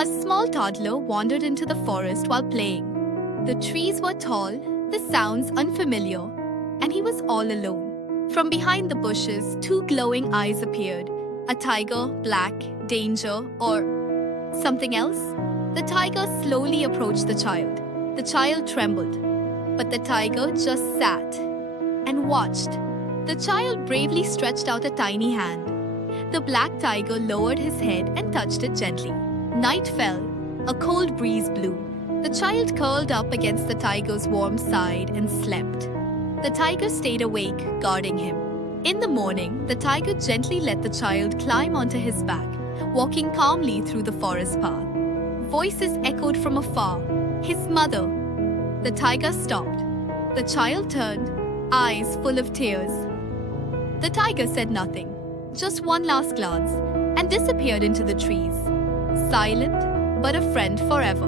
A small toddler wandered into the forest while playing. The trees were tall, the sounds unfamiliar, and he was all alone. From behind the bushes, two glowing eyes appeared. A tiger, black, danger, or something else? The tiger slowly approached the child. The child trembled, but the tiger just sat and watched. The child bravely stretched out a tiny hand. The black tiger lowered his head and touched it gently. Night fell. A cold breeze blew. The child curled up against the tiger's warm side and slept. The tiger stayed awake, guarding him. In the morning, the tiger gently let the child climb onto his back, walking calmly through the forest path. Voices echoed from afar. His mother. The tiger stopped. The child turned, eyes full of tears. The tiger said nothing, just one last glance, and disappeared into the trees. Silent, but a friend forever.